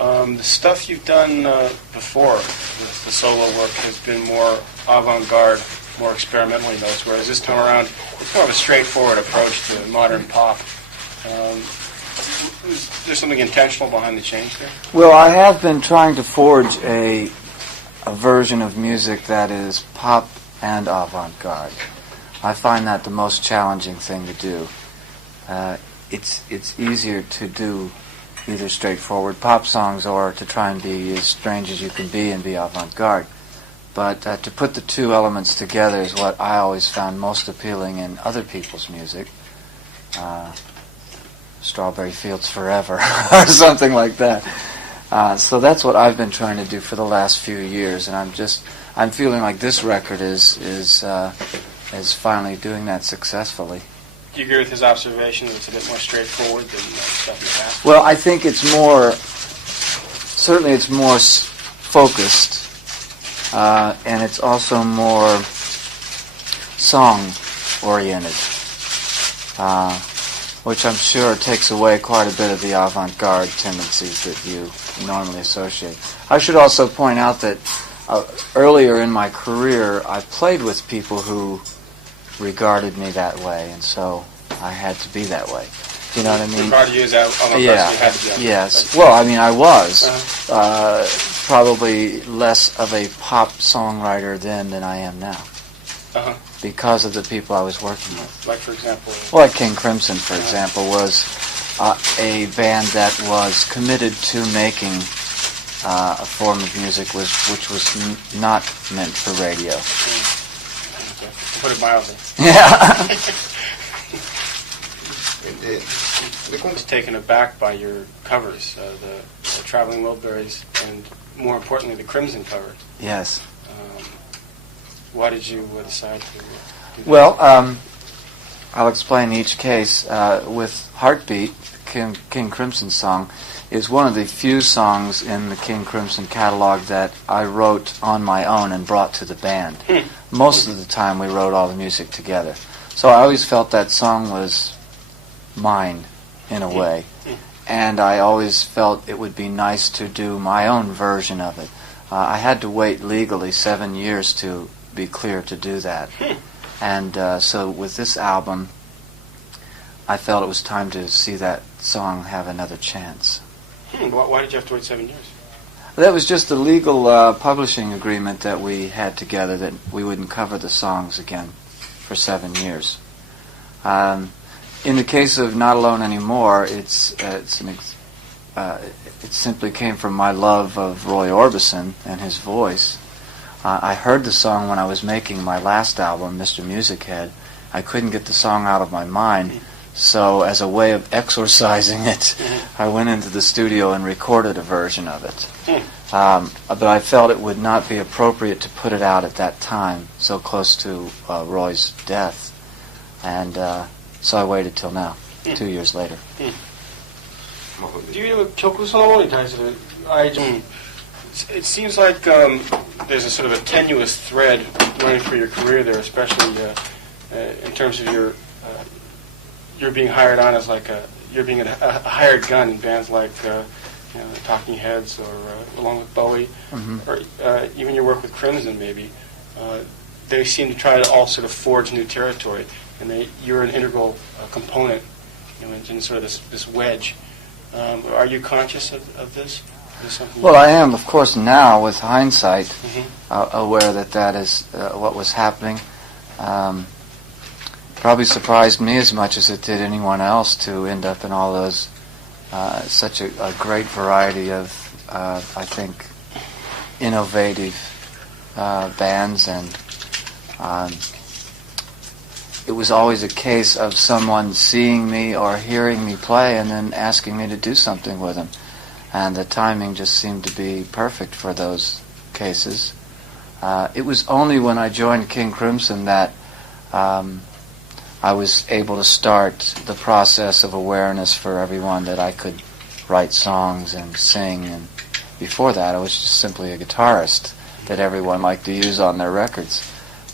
The stuff you've done before, the solo work, has been more avant-garde, more experimental in notes, whereas this time around, it's more of a straightforward approach to modern pop. Is there something intentional behind the change there? Well, I have been trying to forge a version of music that is pop and avant-garde. I find that the most challenging thing to do. It's easier to do either straightforward pop songs or to try and be as strange as you can be and be avant-garde. But to put the two elements together is what I always found most appealing in other people's music. Strawberry Fields Forever or something like that. So that's what I've been trying to do for the last few years, and I'm feeling like this record is finally doing that successfully. Do you agree with his observation that it's a bit more straightforward than stuff in the past? Well, I think it's more focused, and it's also more song-oriented, which I'm sure takes away quite a bit of the avant-garde tendencies that you normally associate. I should also point out that earlier in my career, I played with people who regarded me that way, and so I had to be that way. Do you know what I mean? Regarded you as avant-garde, yeah, you had to be yes. Well, I mean, I was probably less of a pop songwriter then than I am now. Because of the people I was working with. Like, for example? Well, like King Crimson, for example, was a band that was committed to making a form of music which was not meant for radio. To put it mildly. Yeah. I was taken aback by your covers, the Traveling Wilburys, and more importantly, the Crimson cover. Yes. Why did you decide to do that? Well, I'll explain each case. With Heartbeat, King Crimson's song, is one of the few songs in the King Crimson catalog that I wrote on my own and brought to the band. Most of the time we wrote all the music together. So I always felt that song was mine, in a way. And I always felt it would be nice to do my own version of it. I had to wait legally 7 years to be clear to do that. And so with this album, I felt it was time to see that song have another chance. Why did you have to wait 7 years? That was just a legal publishing agreement that we had together, that we wouldn't cover the songs again for 7 years. In the case of Not Alone Anymore, it simply came from my love of Roy Orbison and his voice. I heard the song when I was making my last album, Mr. Music Head. I couldn't get the song out of my mind, so as a way of exorcising it, I went into the studio and recorded a version of it. But I felt it would not be appropriate to put it out at that time, so close to Roy's death. And so I waited till now, 2 years later. It seems like there's a sort of a tenuous thread running through your career there, especially in terms of you're being hired on as you're being a hired gun in bands like the Talking Heads, or along with Bowie, or even your work with Crimson, maybe. They seem to try to all sort of forge new territory, and you're an integral component, in sort of this wedge. Are you conscious of this? Well, I am, of course, now with hindsight, aware that is what was happening. Probably surprised me as much as it did anyone else to end up in all those, such a great variety of, I think, innovative bands, and it was always a case of someone seeing me or hearing me play and then asking me to do something with them. And the timing just seemed to be perfect for those cases. It was only when I joined King Crimson that I was able to start the process of awareness for everyone that I could write songs and sing. And before that, I was just simply a guitarist that everyone liked to use on their records.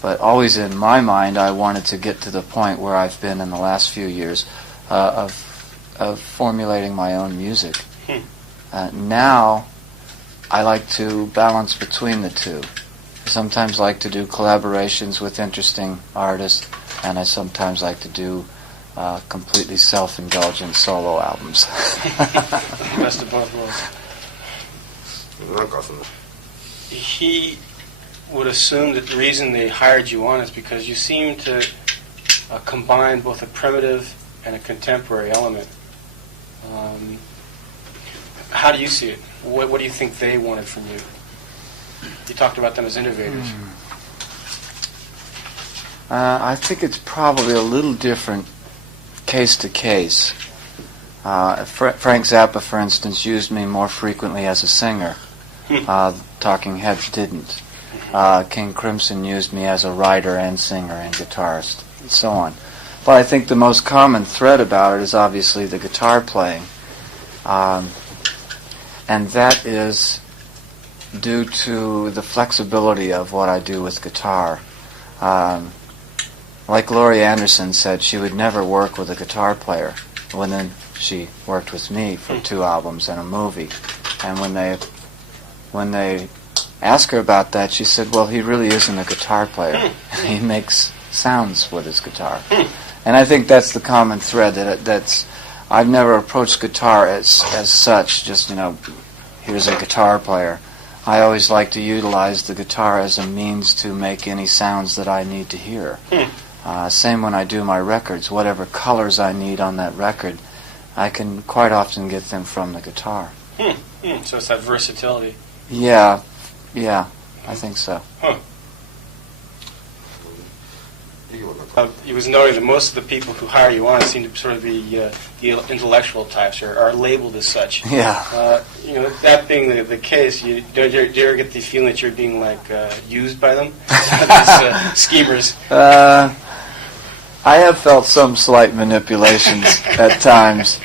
But always in my mind, I wanted to get to the point where I've been in the last few years of formulating my own music. Now I like to balance between the two. I sometimes like to do collaborations with interesting artists, and I sometimes like to do completely self-indulgent solo albums. Best of both worlds. He would assume that the reason they hired you on is because you seem to combine both a primitive and a contemporary element. How do you see it? What do you think they wanted from you? You talked about them as innovators. I think it's probably a little different case to case. Frank Zappa, for instance, used me more frequently as a singer. Talking Heads didn't. King Crimson used me as a writer and singer and guitarist, and so on. But I think the most common thread about it is obviously the guitar playing. And that is due to the flexibility of what I do with guitar. Like Laurie Anderson said, she would never work with a guitar player. When then she worked with me for 2 albums and a movie. And when they asked her about that, she said, well, he really isn't a guitar player. He makes sounds with his guitar. And I think that's the common thread, that's I've never approached guitar as such, just, here's a guitar player. I always like to utilize the guitar as a means to make any sounds that I need to hear. Same when I do my records. Whatever colors I need on that record, I can quite often get them from the guitar. So it's that versatility. Yeah, I think so. It was noted that most of the people who hire you on seem to sort of be the intellectual types, or are labeled as such. Yeah. That being the case, do you ever get the feeling that you're being used by them, as schemers? I have felt some slight manipulations at times,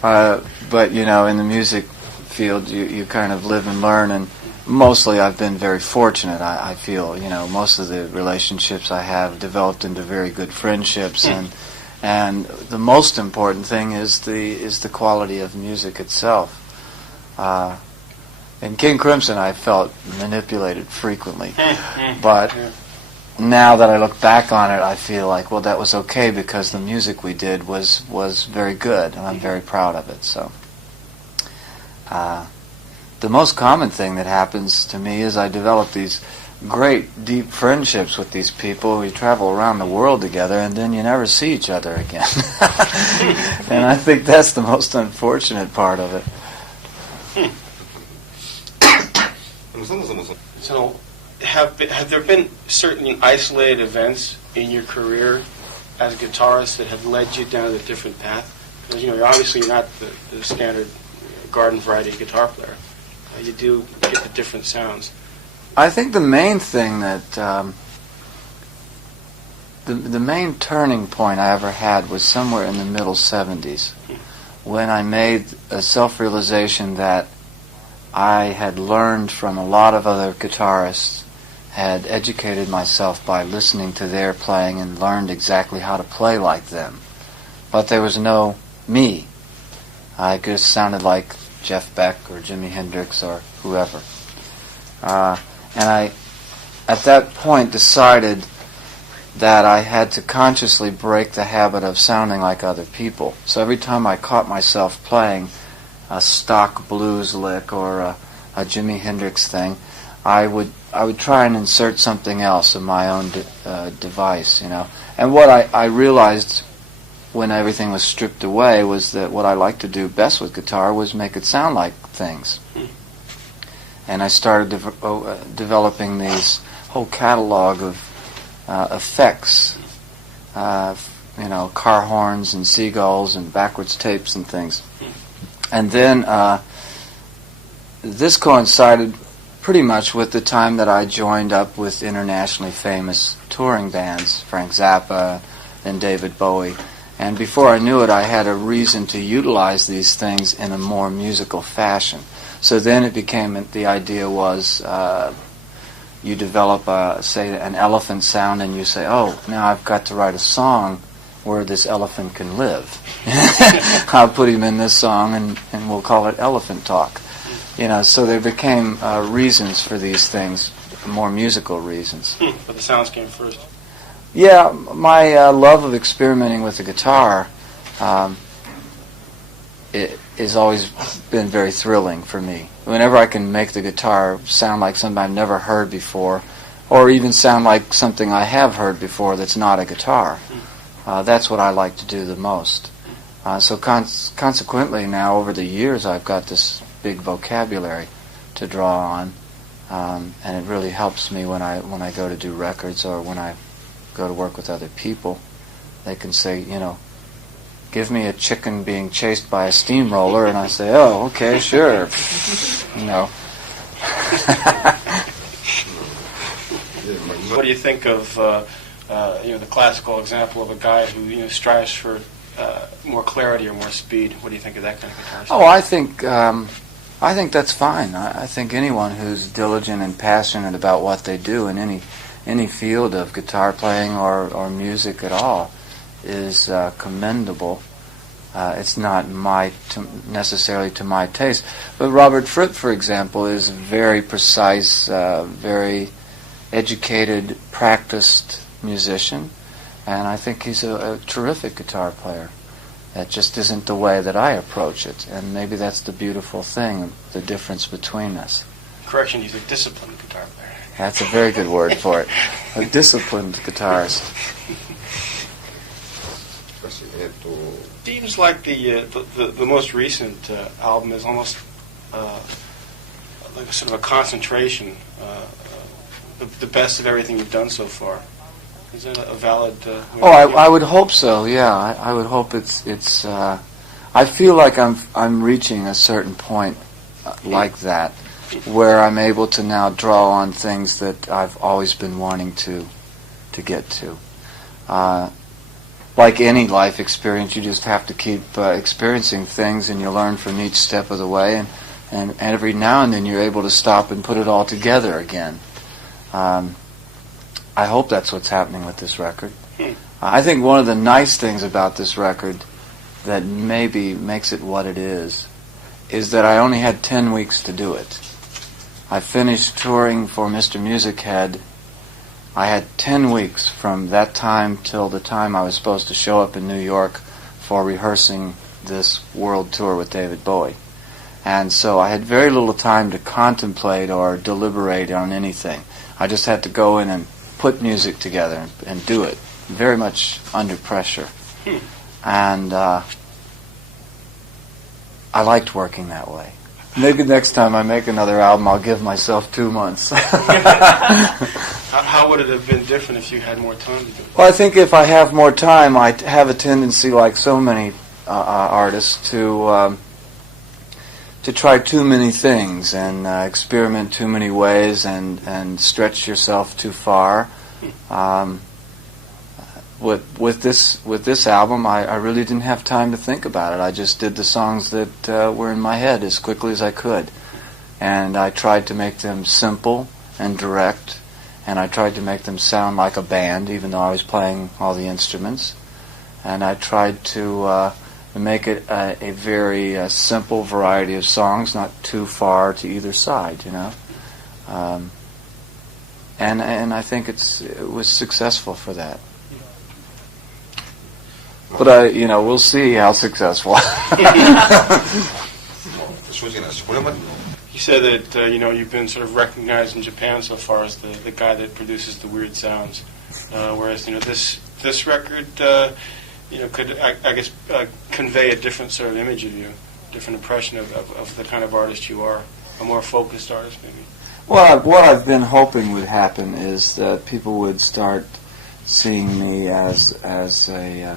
but in the music field, you kind of live and learn, and mostly I've been very fortunate. I feel, most of the relationships I have developed into very good friendships, and the most important thing is the quality of music itself. In King Crimson, I felt manipulated frequently, but now that I look back on it, I feel like, well, that was okay because the music we did was very good, and I'm very proud of it. So. The most common thing that happens to me is I develop these great, deep friendships with these people. We travel around the world together, and then you never see each other again. And I think that's the most unfortunate part of it. So, have there been certain isolated events in your career as a guitarist that have led you down a different path? Because, you're obviously not the standard garden variety guitar player. You do get the different sounds. I think the main thing that the main turning point I ever had was somewhere in the middle 70s, when I made a self-realization that I had learned from a lot of other guitarists, had educated myself by listening to their playing and learned exactly how to play like them. But there was no me. I just sounded like Jeff Beck or Jimi Hendrix or whoever. And I, at that point, decided that I had to consciously break the habit of sounding like other people. So every time I caught myself playing a stock blues lick or a Jimi Hendrix thing, I would try and insert something else of my own device, And what I realized when everything was stripped away was that what I liked to do best with guitar was make it sound like things. And I started developing these whole catalog of effects, car horns and seagulls and backwards tapes and things. And then this coincided pretty much with the time that I joined up with internationally famous touring bands, Frank Zappa and David Bowie. And before I knew it, I had a reason to utilize these things in a more musical fashion. So then it became, the idea was, you develop, say, an elephant sound, and you say, oh, now I've got to write a song where this elephant can live. I'll put him in this song, and we'll call it Elephant Talk. So there became reasons for these things, more musical reasons. But the sounds came first. Yeah, my love of experimenting with the guitar it has always been very thrilling for me. Whenever I can make the guitar sound like something I've never heard before, or even sound like something I have heard before that's not a guitar, that's what I like to do the most. So consequently now, over the years, I've got this big vocabulary to draw on, and it really helps me when I go to do records or when I go to work with other people. They can say, give me a chicken being chased by a steamroller, and I say, oh, okay, sure. What do you think of the classical example of a guy who strives for more clarity or more speed? What do you think of that kind of guitar? Oh, I think that's fine. I think anyone who's diligent and passionate about what they do in any field of guitar playing or music at all is commendable. It's not necessarily to my taste. But Robert Fripp, for example, is a very precise, very educated, practiced musician, and I think he's a terrific guitar player. That just isn't the way that I approach it, and maybe that's the beautiful thing, the difference between us. Correction, he's a disciplined guitar player. That's a very good word for it. A disciplined guitarist. Seems like the most recent album is almost like a sort of a concentration, the best of everything you've done so far. Is that a valid? I would hope so. Yeah, I would hope it's. I feel like I'm reaching a certain point like that, where I'm able to now draw on things that I've always been wanting to get to. Like any life experience, you just have to keep experiencing things, and you learn from each step of the way, and every now and then you're able to stop and put it all together again. I hope that's what's happening with this record. I think one of the nice things about this record that maybe makes it what it is that I only had 10 weeks to do it. I finished touring for Mr. Music Head. I had 10 weeks from that time till the time I was supposed to show up in New York for rehearsing this world tour with David Bowie. And so I had very little time to contemplate or deliberate on anything. I just had to go in and put music together and do it, very much under pressure. And I liked working that way. Maybe next time I make another album, I'll give myself 2 months. How would it have been different if you had more time to do it? Well, I think if I have more time, I have a tendency, like so many artists, to try too many things and experiment too many ways and stretch yourself too far. With this album, I really didn't have time to think about it. I just did the songs that were in my head as quickly as I could, and I tried to make them simple and direct, and I tried to make them sound like a band, even though I was playing all the instruments, and I tried to make it a very simple variety of songs, not too far to either side, and I think it was successful for that. But we'll see how successful. You said that you've been sort of recognized in Japan so far as the guy that produces the weird sounds, whereas this record could I guess convey a different sort of image of you, different impression of the kind of artist you are, a more focused artist maybe. Well, what I've been hoping would happen is that people would start seeing me as a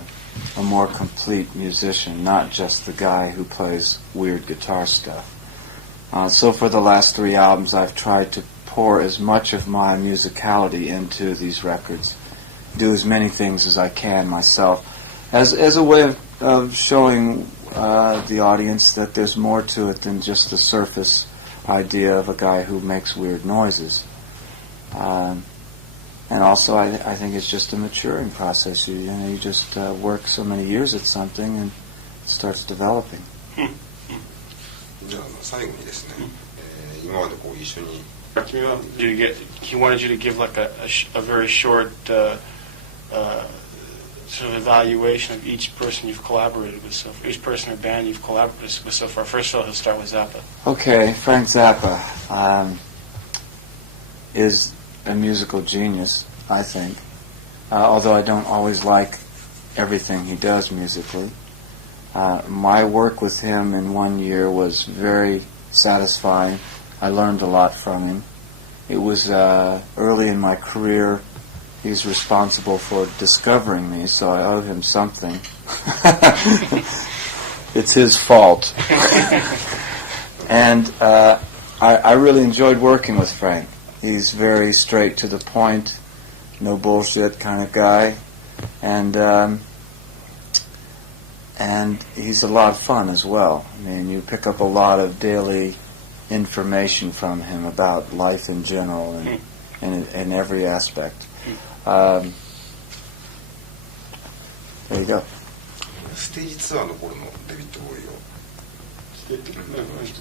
more complete musician, not just the guy who plays weird guitar stuff. So for the last 3 albums, I've tried to pour as much of my musicality into these records, do as many things as I can myself, as a way of showing the audience that there's more to it than just the surface idea of a guy who makes weird noises. And also, I think it's just a maturing process. You just work so many years at something and it starts developing. じゃあ最後にですね、今までこう一緒に He wanted you to give like a very short sort of evaluation of each person you've collaborated with, so each person or band you've collaborated with so far. First of all, he'll start with Zappa. Okay, Frank Zappa is a musical genius, I think, although I don't always like everything he does musically. My work with him in 1 year was very satisfying. I learned a lot from him. It was early in my career. He's responsible for discovering me, so I owe him something. It's his fault. And I really enjoyed working with Frank. He's very straight to the point, no bullshit kind of guy, and he's a lot of fun as well. I mean, you pick up a lot of daily information from him about life in general and in every aspect. There you go. ステージツアーの頃のデビッド・ボーイを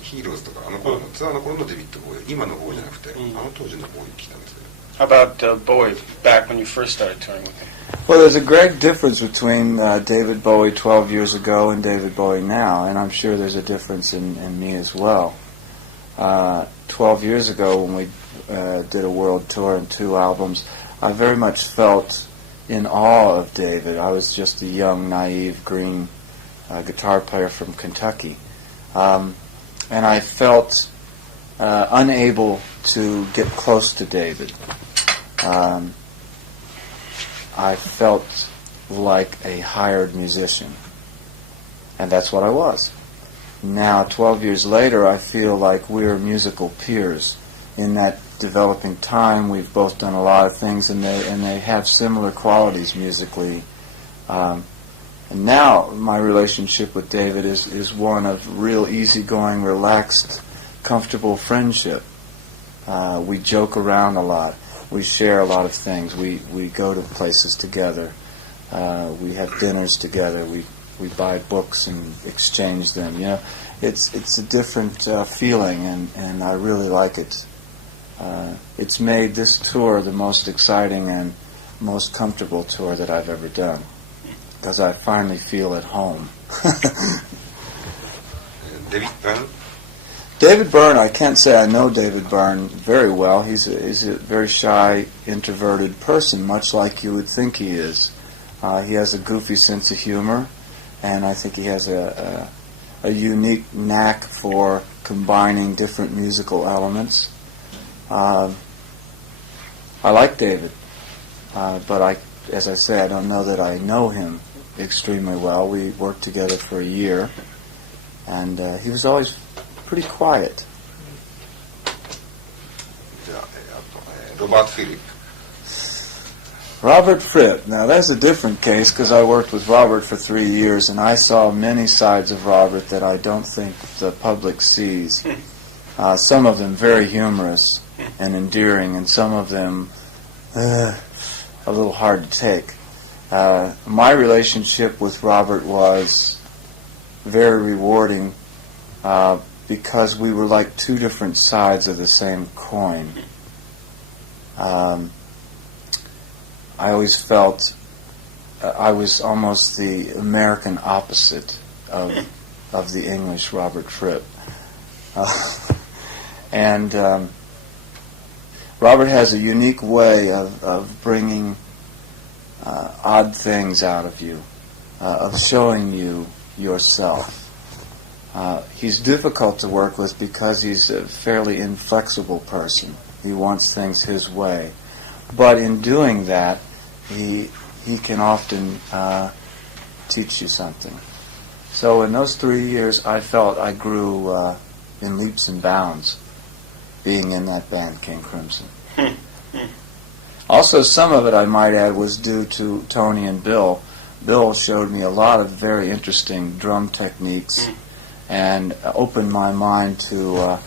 ヒーローズとかあの頃のツアーの頃のデビッド・ボーイ今のボーイじゃなくて、あの当時のボーイ聞いたんですけど How about Bowie, back when you first started touring with him? Well, there's a great difference between David Bowie 12 years ago and David Bowie now, and I'm sure there's a difference in me as well. 12 years ago when we did a world tour and 2 albums, I very much felt in awe of David. I was just a young, naive, green guitar player from Kentucky. And I felt unable to get close to David. I felt like a hired musician. And that's what I was. Now, 12 years later, I feel like we're musical peers. In that developing time, we've both done a lot of things, and they have similar qualities musically. And now, my relationship with David is one of real easygoing, relaxed, comfortable friendship. We joke around a lot. We share a lot of things. We go to places together. We have dinners together. We buy books and exchange them. You know, it's a different feeling, and I really like it. It's made this tour the most exciting and most comfortable tour that I've ever done, because I finally feel at home. David Byrne, I can't say I know David Byrne very well. He's a very shy, introverted person, much like you would think he is. He has a goofy sense of humor, and I think he has a unique knack for combining different musical elements. I like David, but as I say, I don't know that I know him extremely well. We worked together for a year, and he was always pretty quiet. Robert Fripp. Now that's a different case, because I worked with Robert for 3 years, and I saw many sides of Robert that I don't think the public sees. Some of them very humorous and endearing, and some of them a little hard to take. My relationship with Robert was very rewarding because we were like 2 different sides of the same coin. I always felt I was almost the American opposite of the English Robert Fripp. And Robert has a unique way of bringing odd things out of you, of showing you yourself. He's difficult to work with because he's a fairly inflexible person. He wants things his way. But in doing that, he can often teach you something. So in those 3 years, I felt I grew in leaps and bounds being in that band, King Crimson. Also, some of it, I might add, was due to Tony and Bill. Bill showed me a lot of very interesting drum techniques and opened my mind to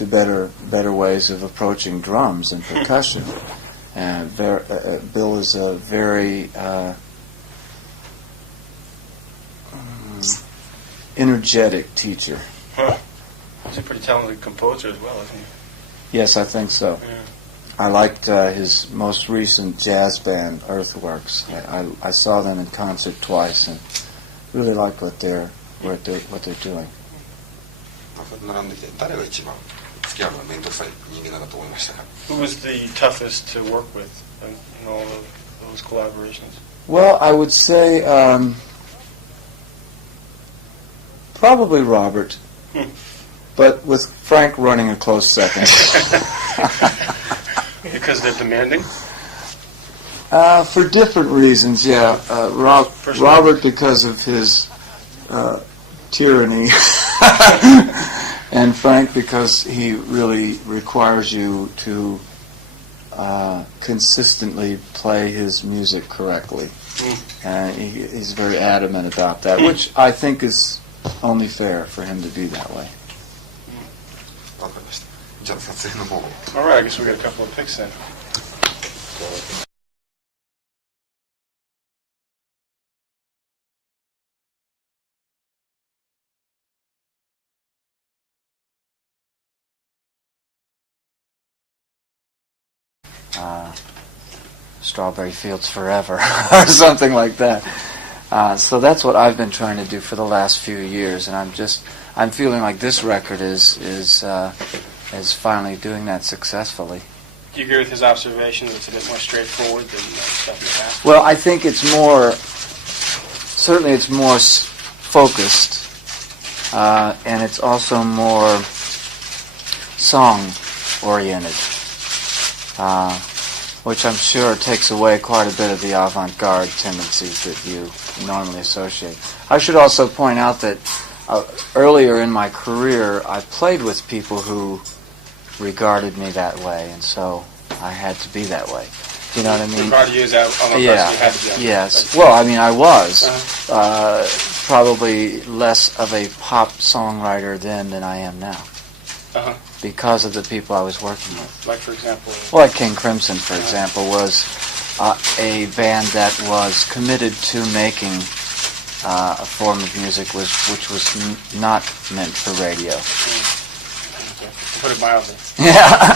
better ways of approaching drums and percussion. And Bill is a very energetic teacher. Huh. He's a pretty talented composer as well, isn't he? Yes, I think so. Yeah. I liked his most recent jazz band, Earthworks. I saw them in concert twice and really like what they're doing. 並んできて誰が一番付き合うのが面倒くさい人間だと思いましたか Who was the toughest to work with in all of those collaborations? Well, I would say probably Robert, but with Frank running a close second. Because they're demanding? For different reasons, yeah. Robert because of his tyranny, and Frank because he really requires you to consistently play his music correctly. And he's very adamant about that, which I think is only fair for him to be that way. わかりました。じゃあ撮影の方を。 All right, I guess we got a couple of picks then. Strawberry Fields Forever or something like that. So that's what I've been trying to do for the last few years, and I'm feeling like this record is finally doing that successfully. Do you agree with his observation that it's a bit more straightforward than stuff in the past? Well, I think it's certainly more focused, and it's also more song-oriented. Which I'm sure takes away quite a bit of the avant-garde tendencies that you normally associate. I should also point out that earlier in my career, I played with people who regarded me that way, and so I had to be that way. Do you know what I mean? Regarded you as avant-garde, Yeah. you had to be Yes. Well, I mean, I was probably less of a pop songwriter then than I am now. Uh-huh. Because of the people I was working with. Like, for example? Well, like King Crimson, for example, was a band that was committed to making a form of music which was not meant for radio. Okay. To put it mildly. Yeah.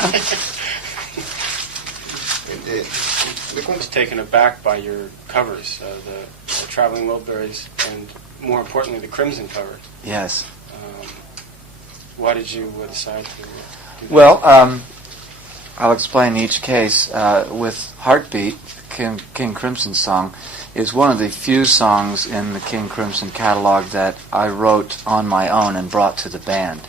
I was taken aback by your covers, the Traveling Wilburys, and more importantly, the Crimson cover. Yes. Why did you decide to do that? Well, I'll explain each case. With Heartbeat, King Crimson's song, is one of the few songs in the King Crimson catalog that I wrote on my own and brought to the band.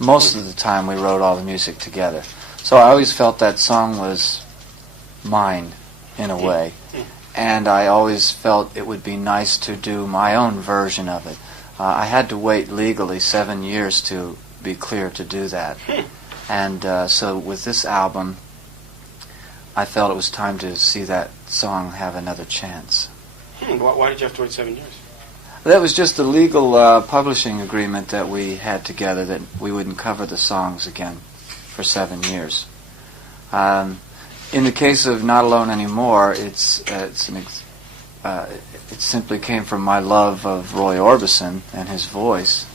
Most of the time we wrote all the music together. So I always felt that song was mine, in a way. And I always felt it would be nice to do my own version of it. I had to wait legally 7 years to be clear to do that. And so with this album, I felt it was time to see that song have another chance. Why did you have to wait 7 years? That was just a legal publishing agreement that we had together that we wouldn't cover the songs again for 7 years. In the case of Not Alone Anymore, it simply came from my love of Roy Orbison and his voice.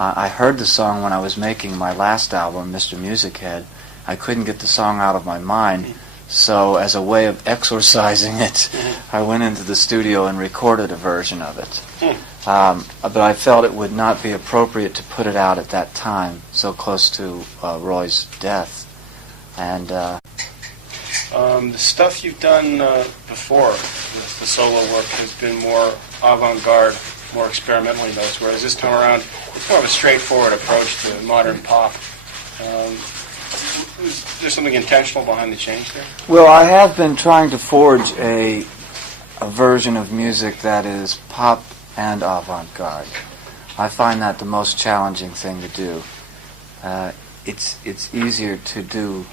I heard the song when I was making my last album, Mr. Music Head. I couldn't get the song out of my mind, so as a way of exorcising it, I went into the studio and recorded a version of it. But I felt it would not be appropriate to put it out at that time, so close to Roy's death. And the stuff you've done before, the solo work, has been more avant-garde, more experimentally based, whereas this time around it's more of a straightforward approach to modern pop. Is there something intentional behind the change there? Well, I have been trying to forge a version of music that is pop and avant-garde. I find that the most challenging thing to do. It's easier to do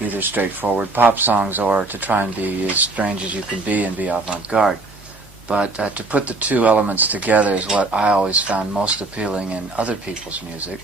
either straightforward pop songs or to try and be as strange as you can be and be avant-garde. But to put the two elements together is what I always found most appealing in other people's music.